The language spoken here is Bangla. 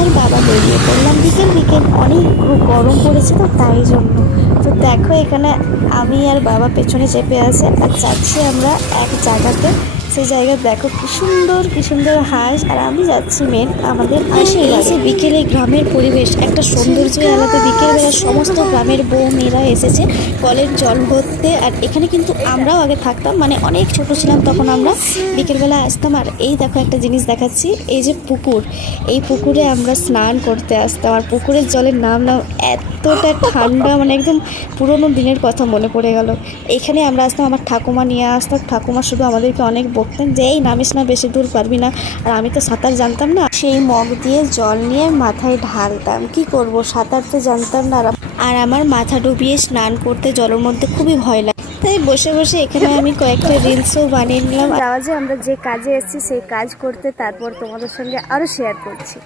আর বাবা বেরিয়ে পড়লাম বিকেল বিকেল, অনেক গরম পড়েছে তো তাই জন্য। তো দেখো এখানে আমি আর বাবা পেছনে চেপে আছে আর যাচ্ছি আমরা এক জায়গাতে। সেই জায়গায় দেখো কি সুন্দর হাঁস, আর আমি যাচ্ছি মেন আমাদের মাসির বাড়ি। বিকেলে গ্রামের পরিবেশ একটা সৌন্দর্য আলাদা। বিকেলবেলা সমস্ত গ্রামের বউ মেয়েরা এসেছে কলের জল ভরতে। আর এখানে কিন্তু আমরাও আগে থাকতাম, মানে অনেক ছোট ছিলাম তখন আমরা বিকেলবেলা আসতাম। আর এই দেখো একটা জিনিস দেখাচ্ছি, এই যে পুকুর, এই পুকুরে আমরা স্নান করতে আসতাম। আর পুকুরের জলের নাম এতটা ঠান্ডা, মানে একদম পুরোনো দিনের কথা মনে পড়ে গেল। এখানে আমরা আসতাম, আমার ঠাকুমা নিয়ে আসতাম। ঠাকুমা শুধু আমাদেরকে অনেক বকতেন যে এই নামিস না, বেশি দূর পারবি না। আর আমি তো সাঁতার জানতাম না, সেই মগ দিয়ে জল নিয়ে মাথায় ঢালতাম। কি করব, সাঁতার তো জানতাম না। আর আমার মাথা ডুবিয়ে স্নান করতে জলের মধ্যে খুবই ভয় লাগে। তাই বসে বসে এখানে আমি কয়েকটা রিলসও বানিয়ে নিলাম। যাওয়া যে আমরা যে কাজে এসেছি সেই কাজ করতে, তারপর তোমাদের সঙ্গে আরও শেয়ার করছি।